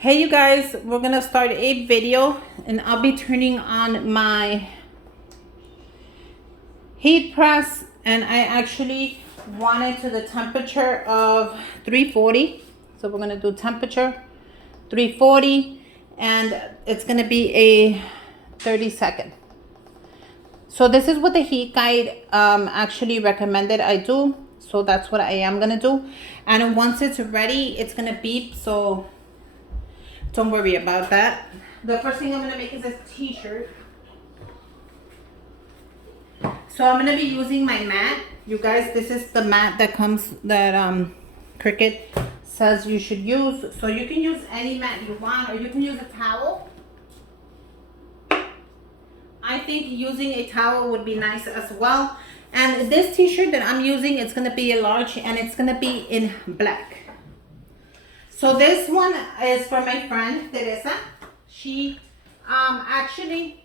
Hey you guys, we're gonna start a video and I'll be turning on my heat press, and I actually want it to the temperature of 340. So we're gonna do temperature 340 and it's gonna be a 30-second. So this is what the heat guide actually recommended I do. So that's what I am gonna do. And once it's ready, it's gonna beep, so don't worry about that. The first thing I'm gonna make is a t-shirt. So I'm gonna be using my mat. You guys, this is the mat that comes, that Cricut says you should use. So you can use any mat you want, or you can use a towel. I think using a towel would be nice as well. And this t-shirt that I'm using, it's gonna be a large and it's gonna be in black. So this one is for my friend Teresa. She actually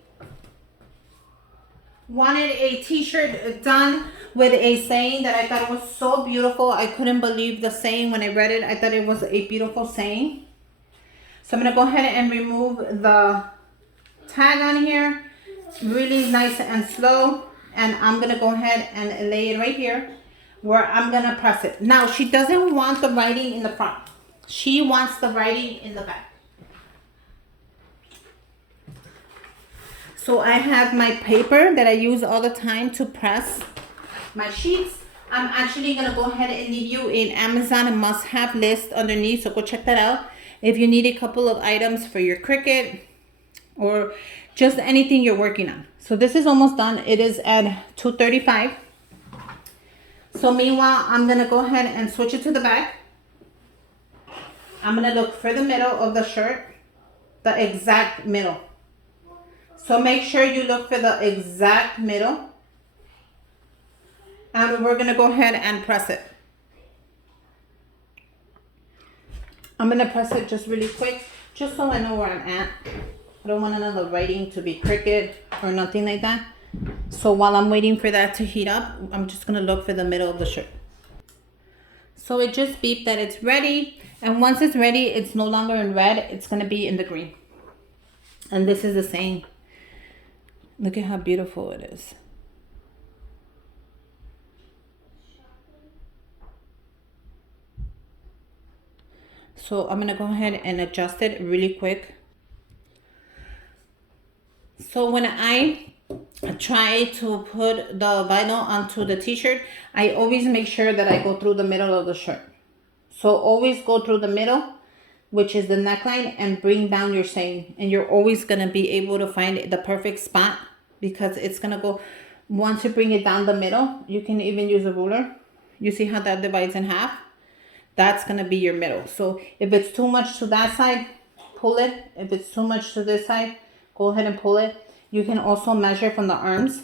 wanted a t-shirt done with a saying that I thought was so beautiful. I couldn't believe the saying when I read it. I thought it was a beautiful saying. So I'm gonna go ahead and remove the tag on here really nice and slow, and I'm gonna go ahead and lay it right here where I'm gonna press it. Now she doesn't want the writing in the front. She wants the writing in the back. So I have my paper that I use all the time to press my sheets. I'm actually gonna go ahead and leave you an Amazon must-have list underneath, so go check that out if you need a couple of items for your Cricut or just anything you're working on. So this is almost done. It is at 2:35. So meanwhile, I'm gonna go ahead and switch it to the back. I'm gonna look for the middle of the shirt, the exact middle. So make sure you look for the exact middle. And we're gonna go ahead and press it. I'm gonna press it just really quick, just so I know where I'm at. I don't want another writing to be Cricut or nothing like that. So while I'm waiting for that to heat up, I'm just gonna look for the middle of the shirt. So it just beeped that it's ready. And once it's ready, it's no longer in red, it's gonna be in the green. And this is the same. Look at how beautiful it is. So I'm gonna go ahead and adjust it really quick. So when I try to put the vinyl onto the t-shirt, I always make sure that I go through the middle of the shirt. So always go through the middle, which is the neckline, and bring down your seam. And you're always gonna be able to find the perfect spot, because it's gonna go, once you bring it down the middle, you can even use a ruler. You see how that divides in half? That's gonna be your middle. So if it's too much to that side, pull it. If it's too much to this side, go ahead and pull it. You can also measure from the arms.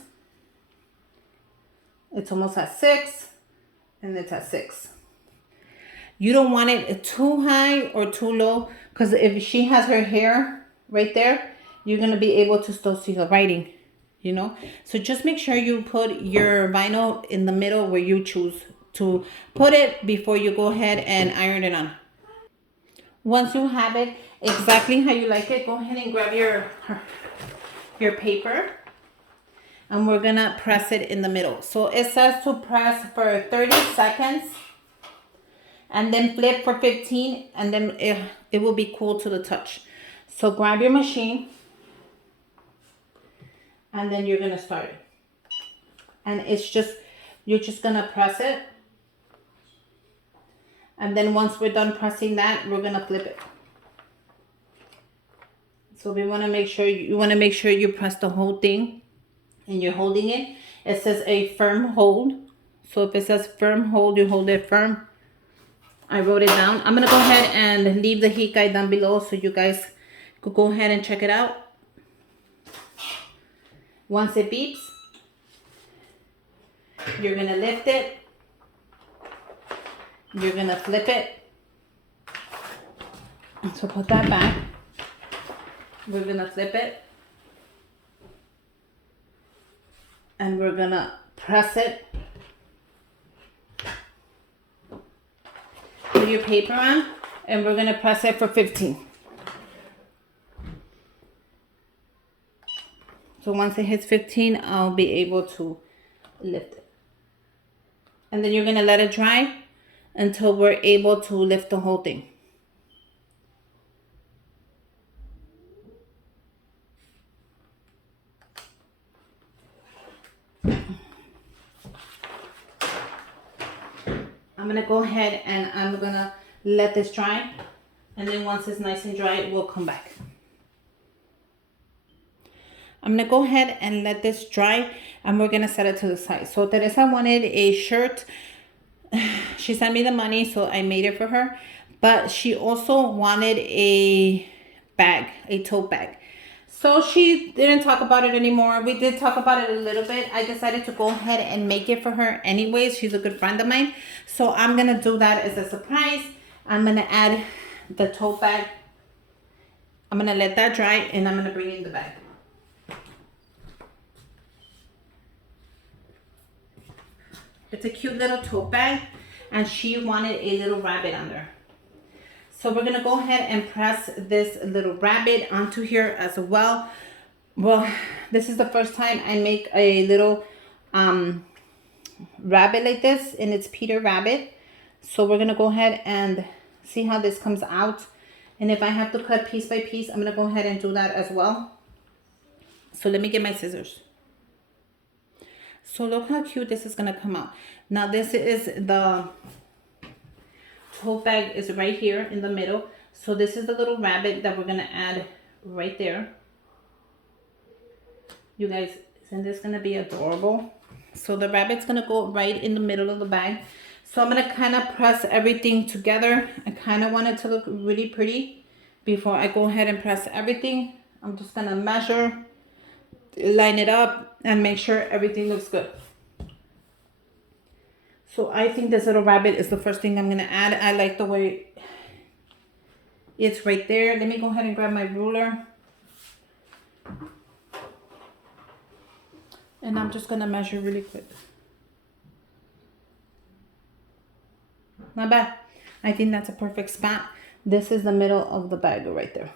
It's almost at 6 and it's at 6. You don't want it too high or too low, because if she has her hair right there, you're gonna be able to still see the writing, you know? So just make sure you put your vinyl in the middle where you choose to put it before you go ahead and iron it on. Once you have it exactly how you like it, go ahead and grab your paper, and we're gonna press it in the middle. So it says to press for 30 seconds and then flip for 15, and then it will be cool to the touch. So grab your machine and then you're gonna start it. And it's just, you're just gonna press it. And then once we're done pressing that, we're gonna flip it. So we wanna make sure, you wanna make sure you press the whole thing and you're holding it. It says a firm hold. So if it says firm hold, you hold it firm. I wrote it down. I'm gonna go ahead and leave the heat guide down below so you guys could go ahead and check it out. Once it beeps, you're gonna lift it. You're gonna flip it. So put that back. We're gonna flip it. And we're gonna press it. Put your paper on, and we're gonna press it for 15. So once it hits 15, I'll be able to lift it. And then you're gonna let it dry until we're able to lift the whole thing. I'm gonna go ahead and I'm gonna let this dry, and then once it's nice and dry, we'll come back. I'm gonna go ahead and let this dry, and we're gonna set it to the side. So Teresa wanted a shirt. She sent me the money, so I made it for her. But she also wanted a bag, a tote bag. So she didn't talk about it anymore. We did talk about it a little bit. I decided to go ahead and make it for her anyways. She's a good friend of mine. So I'm going to do that as a surprise. I'm going to add the tote bag. I'm going to let that dry, and I'm going to bring in the bag. It's a cute little tote bag, and she wanted a little rabbit on there. So we're gonna go ahead and press this little rabbit onto here as well. Well, this is the first time I make a little rabbit like this, and it's Peter Rabbit. So we're gonna go ahead and see how this comes out. And if I have to cut piece by piece, I'm gonna go ahead and do that as well. So let me get my scissors. So look how cute this is gonna come out. Now this is the tote bag is right here in the middle. So this is the little rabbit that we're gonna add right there. You guys, isn't this gonna be adorable? So the rabbit's gonna go right in the middle of the bag. So I'm gonna kind of press everything together. I kind of want it to look really pretty before I go ahead and press everything. I'm just gonna measure, line it up, and make sure everything looks good. So I think this little rabbit is the first thing I'm gonna add. I like the way it's right there. Let me go ahead and grab my ruler. And I'm just gonna measure really quick. Not bad. I think that's a perfect spot. This is the middle of the bag right there.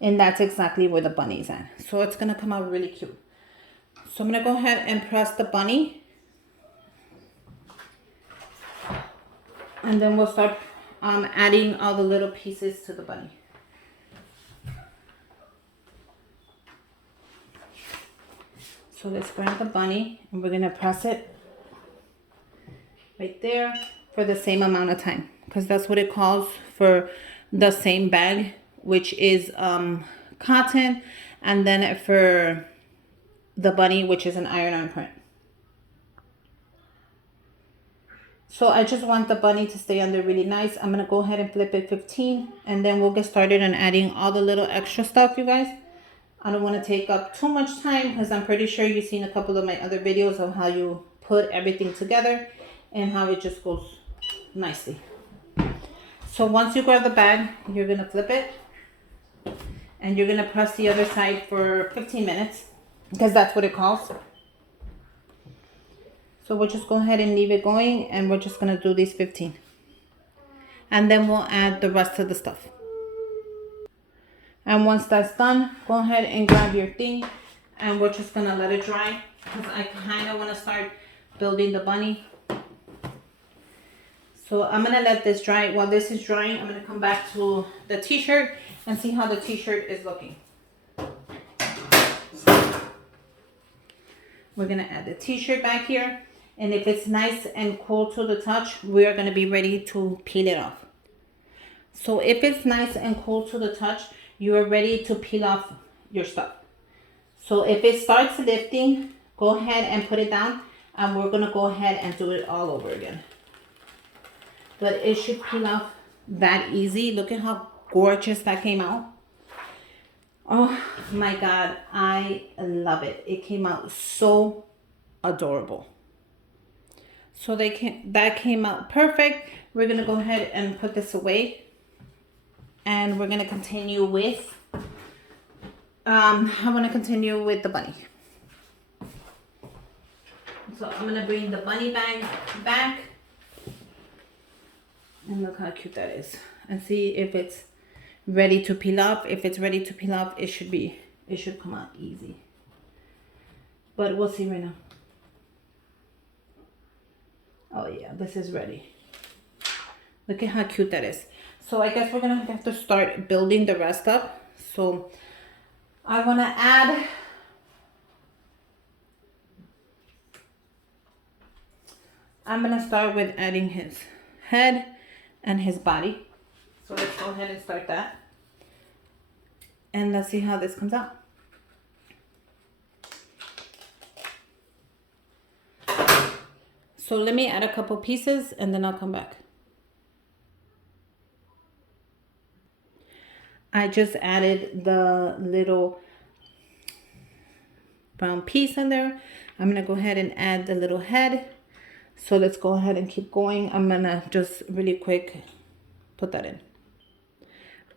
And that's exactly where the bunny's at. So it's gonna come out really cute. So I'm gonna go ahead and press the bunny. And then we'll start adding all the little pieces to the bunny. So let's grab the bunny, and we're gonna press it right there for the same amount of time, because that's what it calls for the same bag, which is cotton, and then for the bunny, which is an iron-on print. So I just want the bunny to stay on there really nice. I'm going to go ahead and flip it 15, and then we'll get started on adding all the little extra stuff, you guys. I don't want to take up too much time, because I'm pretty sure you've seen a couple of my other videos of how you put everything together and how it just goes nicely. So once you grab the bag, you're going to flip it, and you're going to press the other side for 15 minutes, because that's what it calls. So we'll just go ahead and leave it going, and we're just going to do these 15. And then we'll add the rest of the stuff. And once that's done, go ahead and grab your thing, and we're just going to let it dry, because I kind of want to start building the bunny. So I'm going to let this dry. While this is drying, I'm going to come back to the t-shirt and see how the t-shirt is looking. We're going to add the t-shirt back here. And if it's nice and cool to the touch, we are going to be ready to peel it off. So if it's nice and cool to the touch, you are ready to peel off your stuff. So if it starts lifting, go ahead and put it down, and we're going to go ahead and do it all over again. But it should peel off that easy. Look at how gorgeous that came out. Oh my God, I love it. It came out so adorable. So that came out perfect. We're going to go ahead and put this away. And we're going to continue with, I want to continue with the bunny. So I'm going to bring the bunny bag back. And look how cute that is. And see if it's ready to peel off. If it's ready to peel off, it it should come out easy. But we'll see right now. Oh yeah, this is ready. Look at how cute that is. So I guess we're gonna have to start building the rest up. So I wanna add I'm gonna start with adding his head and his body. So let's go ahead and start that. And let's see how this comes out. So let me add a couple pieces and then I'll come back. I just added the little brown piece in there. I'm gonna go ahead and add the little head. So let's go ahead and keep going. I'm gonna just really quick put that in.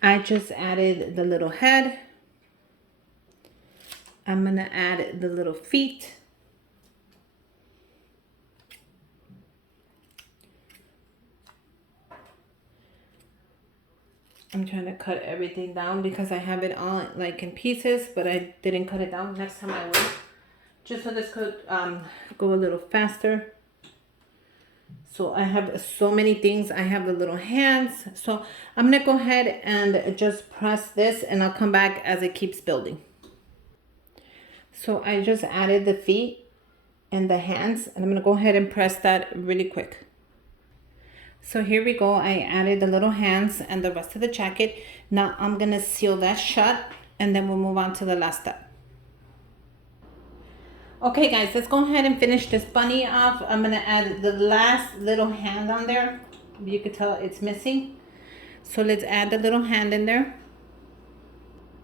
I just added the little head. I'm gonna add the little feet. I'm trying to cut everything down because I have it all like in pieces, but I didn't cut it down. Next time I will. Just so this could go a little faster. So I have so many things. I have the little hands. So I'm gonna go ahead and just press this and I'll come back as it keeps building. So I just added the feet and the hands and I'm gonna go ahead and press that really quick. So here we go. I added the little hands and the rest of the jacket. Now I'm gonna seal that shut and then we'll move on to the last step. Okay guys, let's go ahead and finish this bunny off. I'm gonna add the last little hand on there. You can tell it's missing. So let's add the little hand in there.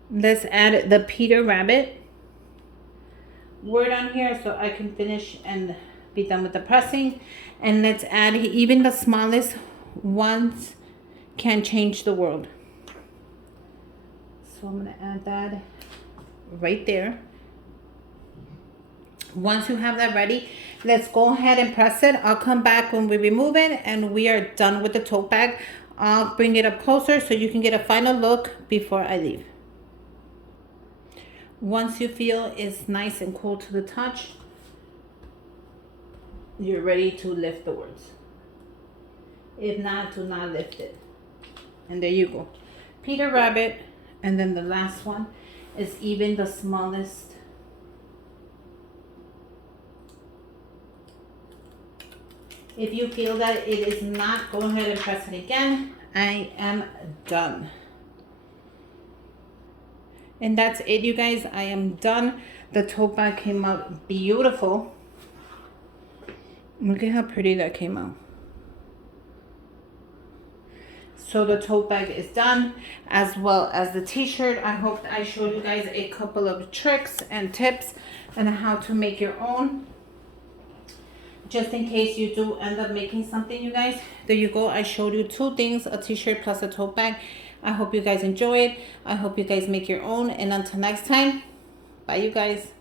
Let's add the Peter Rabbit word on here so I can finish and be done with the pressing. And let's add even the smallest ones can change the world. So I'm gonna add that right there. Once you have that ready, let's go ahead and press it. I'll come back when we remove it and we are done with the tote bag. I'll bring it up closer so you can get a final look before I leave. Once you feel it's nice and cool to the touch, you're ready to lift the words. If not, do not lift it. And there you go. Peter Rabbit. And then the last one is even the smallest. If you feel that it is not, go ahead and press it again. I am done. And that's it, you guys. I am done. The tote bag came out beautiful. Look at how pretty that came out. So the tote bag is done, as well as the t-shirt. I hope I showed you guys a couple of tricks and tips on how to make your own. Just in case you do end up making something, you guys. There you go. I showed you two things, a t-shirt plus a tote bag. I hope you guys enjoy it. I hope you guys make your own. And until next time, bye you guys.